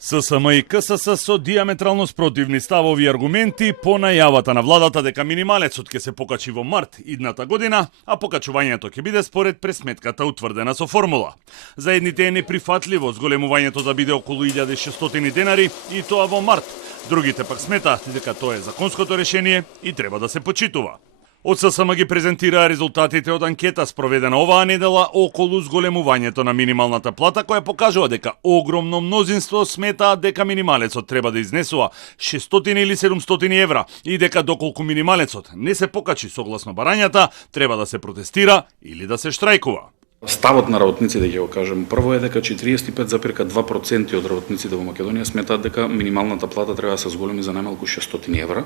ССМ и КСС со диаметрално спротивни ставови и аргументи по најавата на владата дека минималецот ќе се покачи во март идната година, а покачувањето ќе биде според пресметката утврдена со формула. За едните е неприфатливо зголемувањето да биде околу 1600 денари и тоа во март. Другите пак сметаат дека тоа е законското решение и треба да се почитува. Од ССМ ги презентираа резултатите од анкета спроведена оваа недела околу зголемувањето на минималната плата, која покажува дека огромно мнозинство сметаат дека минималецот треба да изнесува 600 или 700 евра и дека доколку минималецот не се покачи согласно барањата, треба да се протестира или да се штрајкува. Ставот на работниците, ќе го кажем, прво е дека 45,2% од работниците во Македонија сметаат дека минималната плата треба да се зголеми за најмалку 600 евра,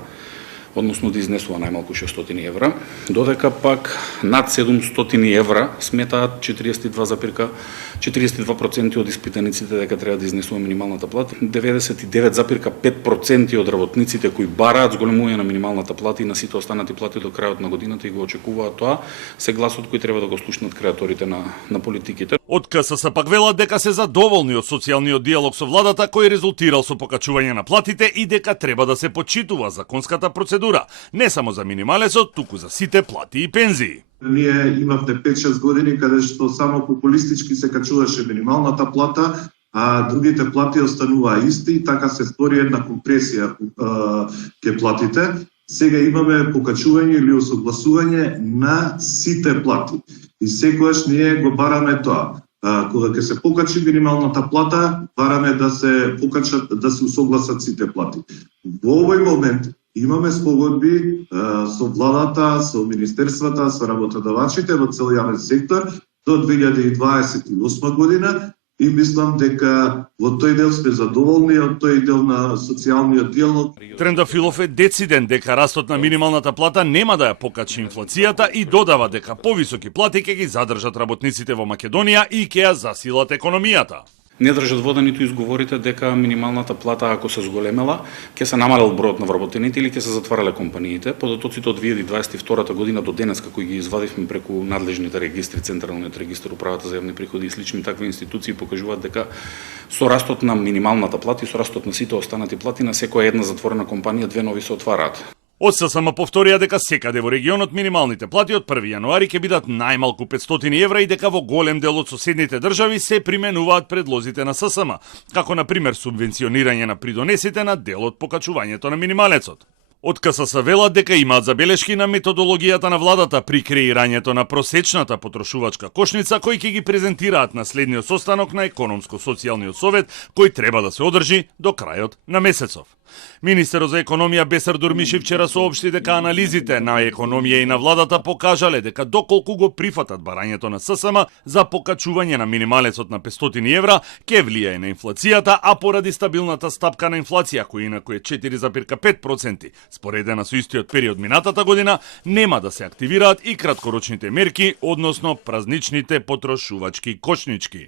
односно да изнесува најмалку 600 евра, додека пак над 700 евра сметаат 42% од испитаниците дека треба да изнесува минималната плата. 99,5% од работниците кои бараат зголемување на минималната плата и на сите останати плати до крајот на годината и го очекуваат тоа, се гласот кој треба да го слушнат креаторите на политиките. Од КСС пак велат дека се задоволни од социјалниот диалог со владата кој резултирал со покачување на платите и дека треба да се почитува законската процедура, не само за минималецот, туку за сите плати и пензии. Ние имавме 5-6 години каде што само популистички се качуваше минималната плата, а другите плати остануваа исти и така се створи една компресија ке платите. Сега имаме покачување или осогласување на сите плати. И секогаш ние го бараме тоа. Кога ќе се покачи минималната плата, бараме да се покачат, да се усогласат сите плати. Во овој момент имаме спогодби со владата, со министерствата, со работодавачите во цел јавен сектор до 2028 година и мислам дека во тој дел сме задоволни од тој дел на социјалниот диалог. Трендафилов е дециден дека растот на минималната плата нема да ја покачи инфлацијата и додава дека повисоки плати ќе ги задржат работниците во Македонија и ќе ја засилат економијата. Не држат вода ниту изговорите дека минималната плата ако се зголемела, ќе се намалел бројот на вработените или ќе се затварале компаниите. Податоците од 2022 година до денес, како ги извадивме преку надлежните регистри, Централниот регистар, Управата за јавни приходи и слични такви институции покажуваат дека со растот на минималната плата и со растот на сите останати плати на секоја една затворена компанија две нови се отвараат. Од ССМ повторија дека секаде во регионот минималните плати од 1 јануари ќе бидат најмалку 500 евра и дека во голем дел од соседните држави се применуваат предлозите на ССМ, како на пример субвенционирање на придонесите на дел од покачувањето на минималецот. Од КСС велат дека имаат забелешки на методологијата на владата при креирањето на просечната потрошувачка кошница, кои ќе ги презентираат на следниот состанок на Економско-социјалниот совет, кој треба да се одржи до крајот на месецов. Министерот за економија Бесар Дурмиши вчера соопшти дека анализите на економија и на владата покажале дека доколку го прифатат барањето на ССМ за покачување на минималецот на 500 евра, ќе влијае на инфлацијата, а поради стабилната стапка на инфлација, која инаку е 4,5%, споредена со истиот период минатата година, нема да се активираат и краткорочните мерки, односно празничните потрошувачки кошнички.